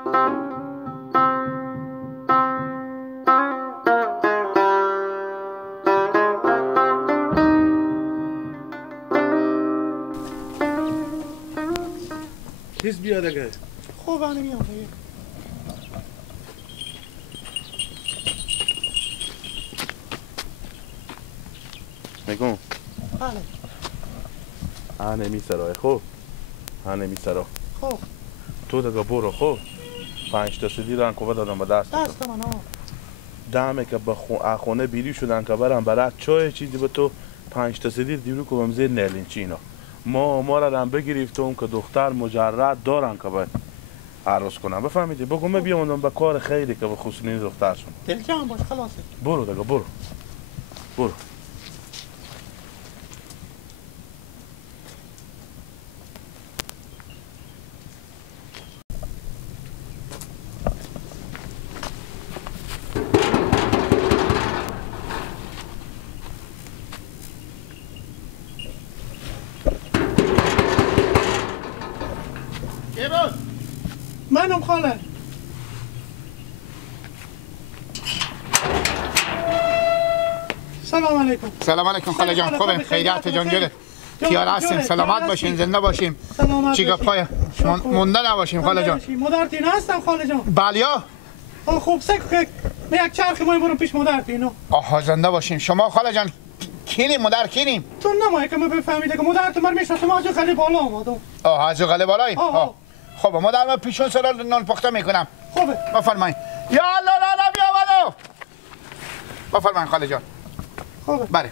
کس بیاد اگه خوب من میام دیگه. نگون بله هنه می سرای خوب هنه می سرا خوب تو دیگه برو خوب 5 تا سدی رنگ کوبه دادم به دست من دمه که به خونه بیری شدن که برم برات چای چیزی به تو 5 تا سدی دیرو کوبم زیر نیلینچینا ما را هم بگرفتم که دختر مجرد دارن که باید عروس کنم بفهمیدی بگو من بیامدم به کار خیلی که به خصوصی دخترشون دلجان باش خلاصه برو دیگه برو منم خاله سلام علیکم سلام علیکم خاله جان خوبه خیریت جان گله تیار هستیم سلامت باشین زنده باشیم چیگا پای مونده نباشیم خاله جان مادرتین هستم خاله جان بلیا خوب سک یک چرخ مای برو پیش مادرتینو آها زنده باشیم شما خاله جان کینیم مادر کینیم تو نمایی که من بفهمیده که مادرت من میشناسم از خیلی بالا آمدم از غله بالایی خب مادر من پیشون سر نان پخته میکنم خوبه بفرمایید یا الله لا بیا ولو بفرمایید خاله جان خوبه بله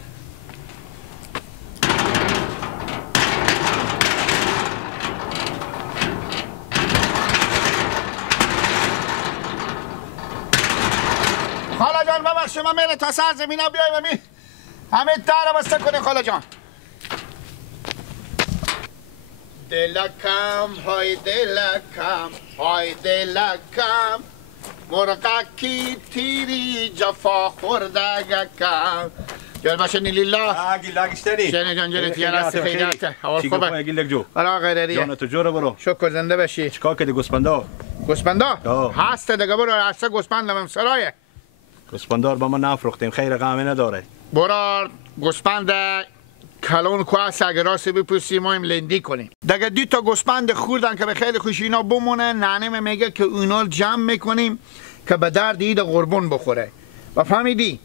خاله جان ببخشید من میره تا سر زمینه بیایم همه در بسته کنه خاله جان دلکم های دلکم های دلکم مرغکی تیری جفا خوردگکم جان باشن لیلا گیلاگشتری جان جان جان تیار است خیلیت چی گفت گیلک جو برا غیره جان تو جوره برو شکر زنده باشی چیکار کردی گوسپندا هست دیگه برو هست گوسپندم سرایه گوسپندار با ما نفروختیم خیر غمی نداره برو گوسپند کلون کواس اگر راست بپرسی ما لندی کنیم دیگه 2 تا گوسپند خوردن که به خیلی خوشی اینا بمونه ننم میگه که اونا جمع میکنیم که به درد عید قربون بخوره و فهمیدی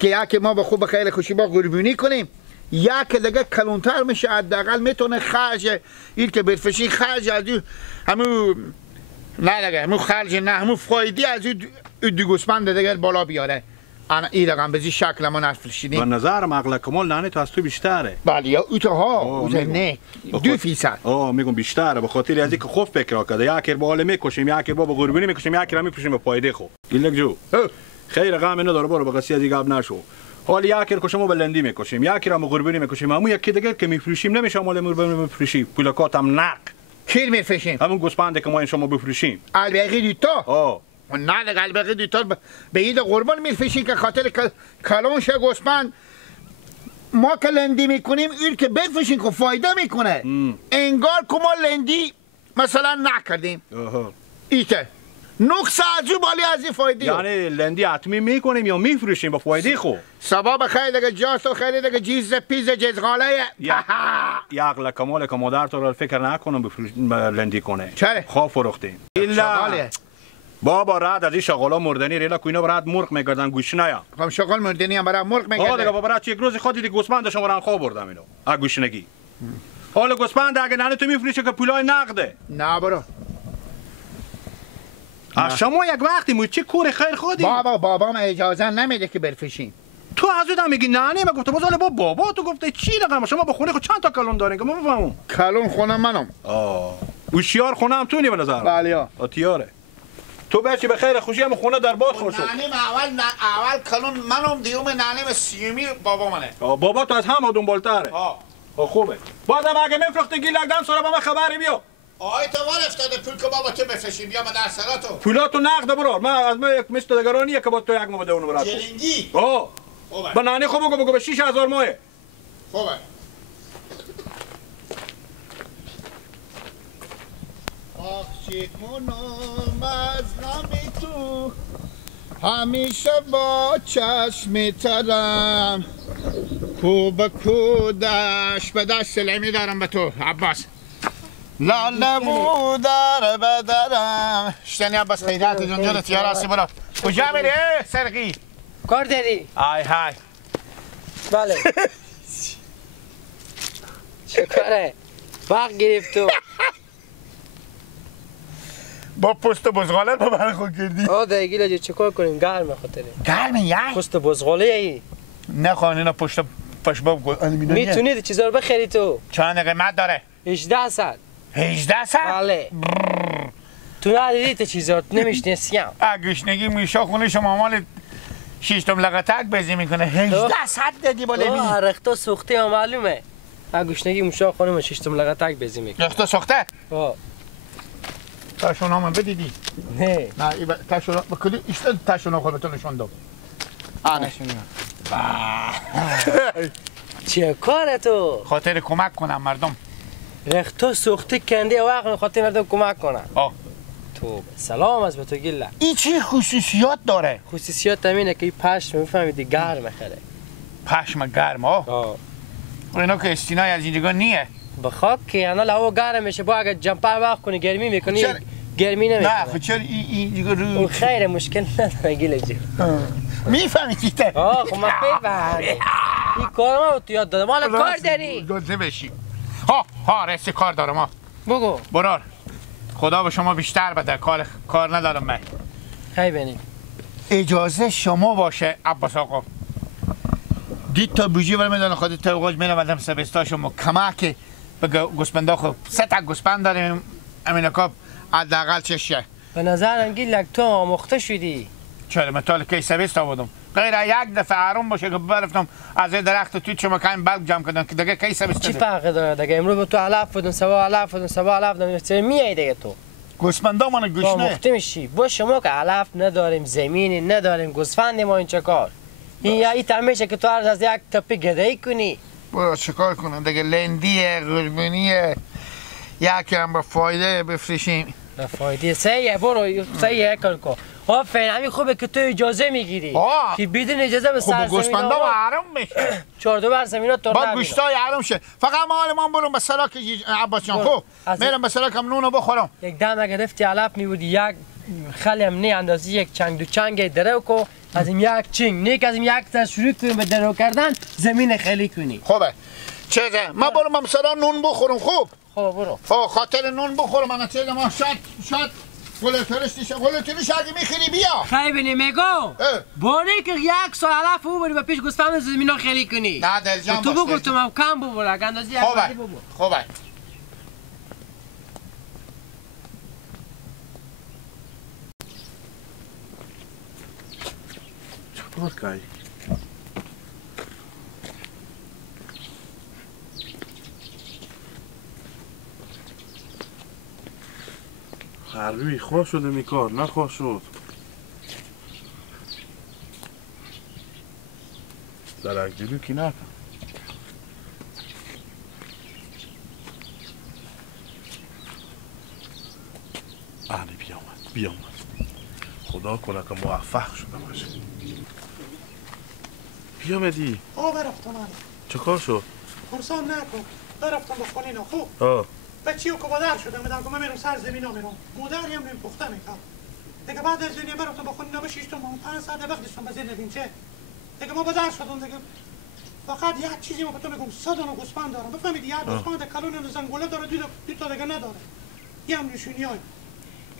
که یکی ما به خوب خیلی خوشی با قربونی کنیم یکی دیگه کلونتر میشه حداقل میتونه خرج این که برفشی خرج از همون نه دیگه همون خرج نه همون فایده از این 2 گوسپند دیگه بالا بیاره انا این رقم بزی شکل ما نفرشیدیم به نظرم عقل کمال نانی تو از تو بیشتره بله یا اوتها نه 2%. میگم بیشتره به خاطر از اینکه خوب فکر کرده یکی با حال میکشیم یکی با قربونی میکشیم یکی را میکشیم به فایده خو گیلک جو خیر غم نداره برو به قصه از گاب نشو حال یکی رو کشیم و بلندی میکشیم یکی را قربونی میکشیم همون یکی دیگه که میفروشیم نمیشه مال میفروشیم پولاکات هم نق کی میفروشیم همون گوسپند که ما شما بفروشیم الباقی تو نه دیگه الباقی دیتا به عید قربان میفروشیم که خاطر کلون شه گوسپند ما که لندی میکنیم این که بفروشیم که فایده میکنه انگار که ما لندی مثلا نکردیم ایته نقص عجیب بالی از این فایده یعنی لندی حتمی میکنیم یا میفروشیم با فایده خو سبب خیلی دیگه جاست و خیلی دیگه جیز پیز جزغاله یا عقل کمال که مادر تو رو فکر نکنم لندی کنه چرا خواه فروختیم بابا راد از این شغالا مردنی ریلا کوینا برات مرغ میگردن گوش نیا هم شغال مردنی هم برای مرغ میگردن دیگه بابا برات یک روز خودی دیگه گوسپند شما رو خواب بردم اینو ا گوشنگی حالا گوسپند اگه نه تو میفروشه که پولای نقده نه برو شما یک وقتی مو چه کور خیر خودی بابا ما اجازه نمیده که برفشین تو از اون میگی نه من گفتم بازال بابا تو گفته چی رقم شما با خونه خود چند تا کلون دارین که ما بفهمم کلون خونه منم هوشیار خونه هم تو نی به نظر بله تیاره تو بچی به خیر خوشی هم خونه در باد خوشو نانیم اول کلون منم دیوم نانیم سیمی بابا منه بابا تو از همه دنبالتره خوبه بازم اگه میفروختی گیلک دم سر با من خبری بیا آی تو وار افتاده پول که بابا تو بفروشی بیا من در سراتو پولاتو نقد برو من از من یک مثل دگرانیه که با تو یک ما بده اونو برات جلنگی خوبه با نانی خوب بگو به 6000 ماه خوبه آخ چی کنم از غم تو همیشه با چشم ترم کو به کو دشت به دشت سلیمی دارم به تو عباس لاله بو در بدرم شتنی عباس خیرات جنجال تیاراسی برو کجا میری سرقی کار داری؟ های های بله چه کاره؟ وقت گرفت تو با پست بزغاله با من خود کردی آه گیلا جو چه کار کنیم گرمه خاطره گرمه یه پست بزغاله ای نخواه اینا پشت باب آلومینیه میتونید چیزا رو بخری تو چند قیمت داره 18 سال 18 سال بله تو ندیدی تا چیزا نمیشناسیم گشنگی میشا خونه شما مال شیشتم لغتک بزی میکنه 18 ساعت دادی بالا بینی رختا سوخته هم معلومه گوشنگی مشا خانم شیشتم لغتک بزی میکنه رختا سوخته آه تاشون هم بدیدی نه نه تاشون بکلی اشتا تاشون خود بتون نشون دو آنه چه کاره تو خاطر کمک کنم مردم رختا سوخته کنده وقت خاطر مردم کمک کنه آه تو سلام از به تو گله این چی خصوصیات داره خصوصیات همینه که این پشم میفهمیدی گرمه خیلی پشم گرم آه اینا که استینای از اینجا نیه بخواب که انا لهو گرم میشه با اگه جمپر وقت کنی گرمی میکنی گرمی نمیکنه نه خب چرا این رو اون خیره مشکل نداره گله جو میفهمی چیته خب من بفهمی این کار ما تو یاد دادم حالا کار داری دلته بشی ها رستی کار دارم ها بگو برار خدا به شما بیشتر بده کار ندارم من خیلی بینیم اجازه شما باشه عباس آقا دید تا بوجی ور میدانه خود توقاج میرم سبستا شما کمک به گسپندا خود 3 تا گسپند داریم امین کاب حداقل چشه به نظرم گیلک تو آموخته شدی چرا متال کی سبستا بودم غیر یک دفعه آروم باشه که برفتم از درخت توی شما کاین بلک جمع کردم که دیگه کی سبستا چی فرقی داره دیگه امروز تو علف بودن سبا علف بودن سبا علف بودن میای دیگه تو گسپندا من گوش نه آموخته میشی با شما که علف نداریم زمینی نداریم گوسفند ما این چه کار این یا این تمیشه که تو از یک تپی گدایی کنی برو چیکار کنم دیگه لندیه قربونیه یکی هم با فایده بفروشیم فایده سیه برو سیه کن آفرین همین خوبه که تو اجازه میگیری که بدون اجازه به سر زمین گوسفندا حرام میشه 4 بر زمین ها تو بعد گوشتای حرام شه فقط ما برم به سراک عباس جان خب میرم به سراکم نونو بخورم یک دم اگه رفتی علف میبودی یک خلی هم نه اندازی یک چنگ دو چنگ درو کو از این یک چنگ نیک از این یک تا شروع کنیم به درو کردن زمین خیلی کنی خوبه چیزه ما برم سرا نون بخورم خوب خب برو خاطر نون بخورم انا چیزه ما شاید گلترشتیشه اگه میخیری بیا خیلی بینی میگو باری که یک سال علف او بری و پیش گوسفند زمین ها خیلی کنی نه دل جان تو بگو تو هم کم ببور اگه اندازی یک باری ببور خوبه چطور خربی خواه شده می کار نخواه شد درک جلو کی نکن اهلی بیامد خدا کنه که موفق شده باشه بیامدی برفتم من چه کار شد؟ خرسان نکن برفتم به خونه اینا خوب بچی و که مادر شده میدم که من میرم سر زمین ها میرم مادری هم نیم پخته میکرد دیگه بعد از دنیا برفتم به خونه اینا به 6 تومن 5 ساعت وقت داشتم به زیر چه دیگه ما بدر شدم دیگه فقط یک چیزی ما به تو میگم 100 تا گوسفند دارم بفهمید یک گوسفند کلون و زنگوله داره دو تا دیگه نداره یه هم نشونیای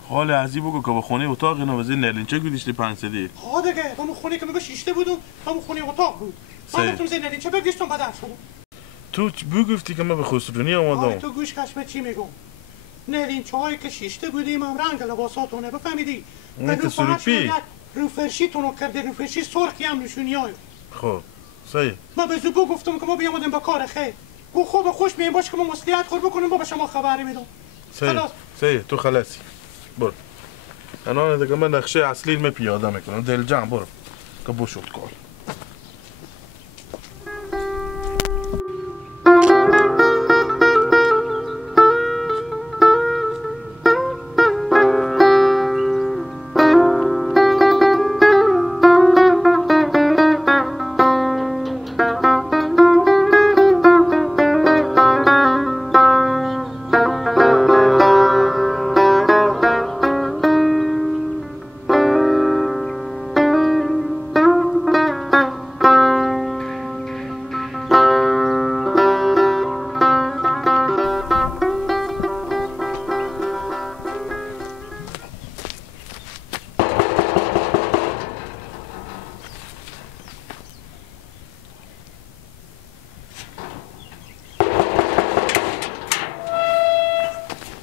حال ازی بگو که به خونه اتاق اینا وزیر نلینچه گذاشتی 5 سدی ها دیگه همون خونه که میگه شیشته بودم همون خونه اتاق بود من گفتم زیر نلینچه بگشتم بدر شدم تو بگفتی که من به خسرونی آمدم تو گوش کشمه چی میگم نلینچه هایی که شیشته بودیم هم رنگ لباساتونه بفهمیدی رو فرشیتونو کرده رو فرشی سرخی هم نشونی های خب صحیح ما به زوبو گفتم که ما بیامدیم با کار خیر گو خوب خوش مییم باش که ما مصلیحت خور بکنیم با به شما خبری میدم صحیح تو خلاصی برو الان دیگه من نقشه اصلی می پیاده میکنم دل جمع برو که بشد کار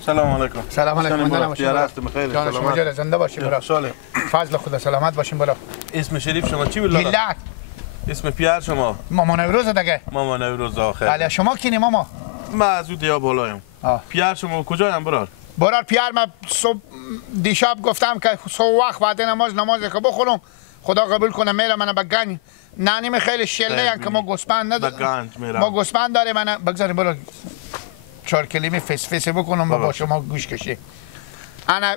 سلام علیکم. سلام علیکم. من پیار هستم. خیر. جان شما جل زنده باشین برا. سلام. فضل خدا سلامت باشین برا. اسم شریف شما چی بود؟ هیلت. اسم پیار شما؟ مامان نوروز دیگه. مامان نوروز آخر. بله شما کینی ماما؟ من از اون دیا بالایم. پیار شما کجایم برار؟ برار پیار من صبح دیشب گفتم که صبح وقت بعد نماز که بخورم خدا قبول کنه میرم من به گنج. نانیم خیلی شله که ما گوسپند نداریم. ما گوسپند داریم من بگذاریم برو 4 کلمه فس بکنم با شما گوش کشی. انا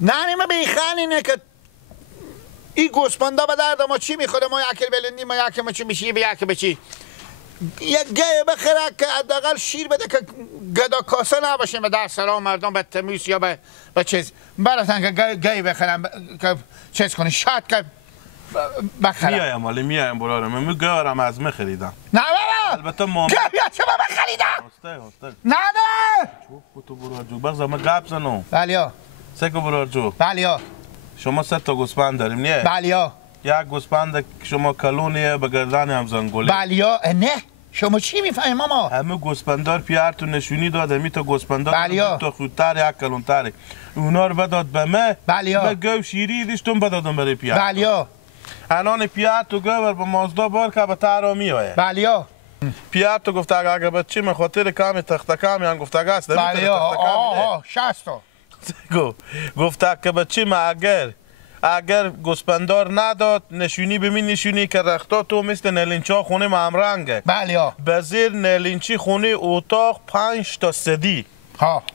نانیم بیخان اینه که این گوسپندا به درد ما چی میخوره ما یکی بلندی ما یکی ما چی میشی به یکی بچی یک گای بخره که حداقل شیر بده که گدا کاسه نباشه به در سلام مردم به تمیز یا به چیز براتن که گای بخرم که چیز کنی شاید که بخرم میایم برارم من گارم از من خریدم نه بابا البته ما گای چه بابا خریدم نه تو برار جو بغض ما گپ زنم بله سکو برار جو بله شما 3 تا گوسپند داریم نه بله یک گوسپند شما کلونیه به گردن هم زنگوله بله نه شما چی میفهمی ماما همه گوسپندار پیار تو نشونی داد می تا گوسپندار تو خودتر یک کلونتر اونا رو بداد به من به گو شیری دیشتم بدادم برای پیار بله الان پیار تو گوبر به مازدا بار که به تر میآید بله پیار تو گفت اگه بچی من خاطر کام تخت کام یان گفت اگه است بله آها 60 گفت که بچی من اگر گوسپندار نداد نشونی به من نشونی که رختا تو مثل نلینچا خونه مامرنگه بله به زیر نلینچی خونه اتاق 5 تا سدی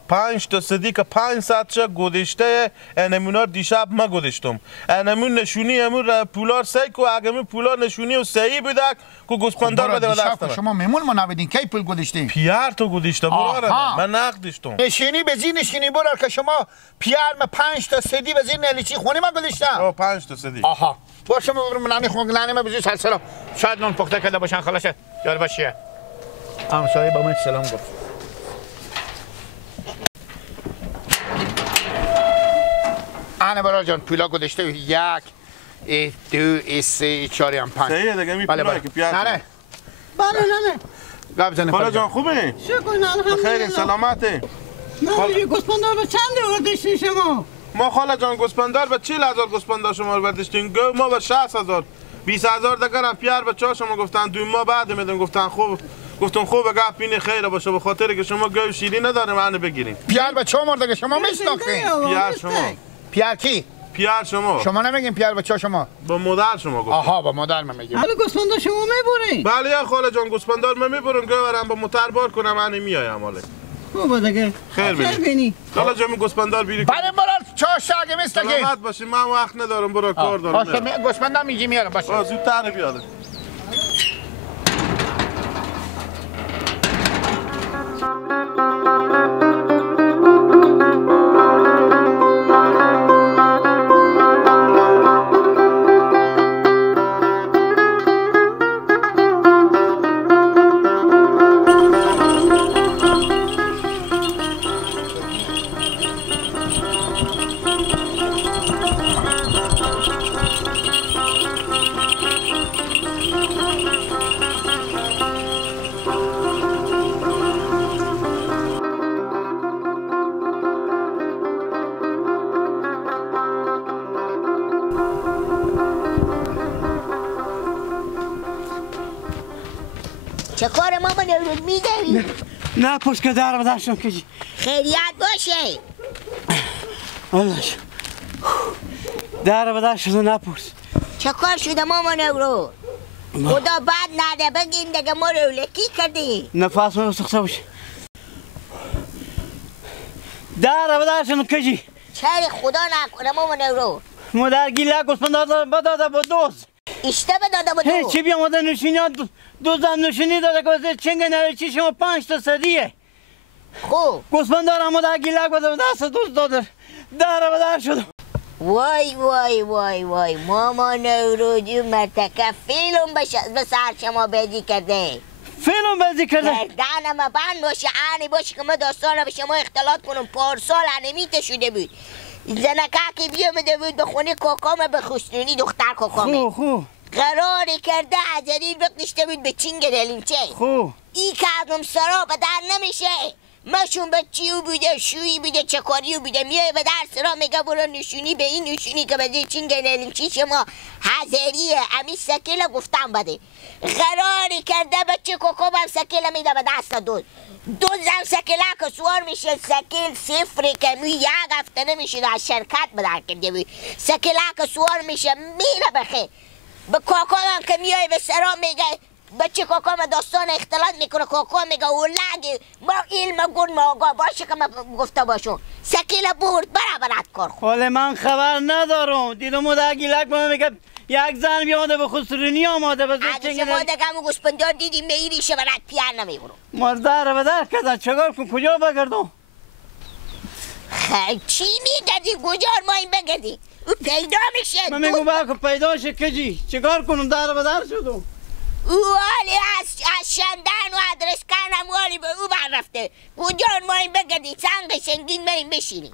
5 تا سدی که 500 چه گذشته انمونا دیشب ما گذاشتم انمون نشونی امون پولار سی کو اگه می پولار نشونی و صحیح بده که گوسپندار بده دست شما میمون ما نبودین کی پول گذاشتین پیار تو گذاشته برار من نقد داشتم نشونی به زیر نشونی برار که شما پیار ما 5 تا سدی به زیر نلیچی خونه ما گذاشتم 5 تا سدی آها باشه ما برم نانی خون نانی ما بزی سلام شاید نون پخته کرده باشن خلاصه یار باشه همسایه با من سلام گفت آنه برای جان پولا گذاشته 1 2 3 4 5 صحیحه دیگه می پولایی که پیار نه بله نه گپ زنه خاله جان خوبه شکر الحمدلله خیر سلامته نه گوسپندار به چند آوردین شما ما خاله جان گوسپندار به 40000 گوسپندار شما آوردین گو ما به 60000 20000 دیگه پیار به چا شما گفتن 2 ماه بعد میدن گفتن خوب گفتم خوبه گپ اینه خیره باشه به خاطر که شما گوی شیری نداره منو بگیریم پیار به چا مرده که شما میشناختین پیار شما پیار کی پیار شما نمیگین پیار به چا شما با مادر شما گفتم آها با مادر من میگم حالا گوسپندار شما میبرین بله یا خاله جان گوسپندار من میبرم گوارم با موتر بار کنم من میایم حالا خوبه دیگه خیر بینی خاله جان گوسپندار بیری بله برات چاش اگه مثل که سلامت باشین من وقت ندارم برو کار دارم باشه گوسپندار میگی میارم باشه زودتر بیاد چه کار ماما نورود میداری؟ نه پشت که در بداشتم کجی خیریت باشه اللهش در بداشتم نپرس چه کار شده ماما نورود؟ خدا بد نده بگیم دیگه ما رو لکی کردی نفس ما سخته باشه در بداشتم کجی چرا خدا نکنه ماما نورود مادر گیله گوسپندار بداده با دوست اشته بداده با دوست چی بیا مادر نشینی دوزم نشینی داده که چنگ نریچی شما 5 تا سدیه خوب گوسپندار هم مادر گیله بده دست دوست داده در بدر شد وای وای وای وای ماما نورودی مرتکه فیلم به سر شما بدی کرده فیلم بازی کرده گردن ما بند باشه عنی باشه که ما داستان به شما اختلاط کنم پارسال انمیت شده بود زنکه که بیامده بود به خونه کاکام به خستونی دختر کاکامه خوب قراری کرده عجلیل بقنشته بود به چینگ دلینچه خوب ای که ازم سرا به در نمیشه ماشون بچیو بوده شویی بوده چکاریو بوده میای به درس را میگه برو نشونی به این نشونی که بده چین گنالیم چی شما حضریه امی سکیل گفتم بده قراری کرده بچه کوکوم هم سکیل میده به دست دوزم سکیل که سوار میشه سکیل صفری که یک هفته نمیشه از شرکت بدن کرده بود سکیل که سوار میشه میره بخیر به کوکوم هم که میای به سرا میگه بچه کوکوم داستان اختلاط میکنه کوکوم میگه اولادی ما علم گون ما باشه که ما گفته باشون سکیل برد برابرت کار حال من خبر ندارم دیدم در گیلک ما میگه یک زن بیاده به خسرونی آماده بزن اگه شما دگم و گوسپندار دیدیم میریشه برات پیان نمیگرم مرده رو بدر کردن چگار کن کجا بگردم چی میگردی کجا ما این بگردی او پیدا میشه من میگم باکو پیدا شه کجی چگار کنم در بدر شدم او حالی از شندن و ادرس کنم حالی به او بررفته کجا ما این بگردی سنگ سنگین ما این بشینی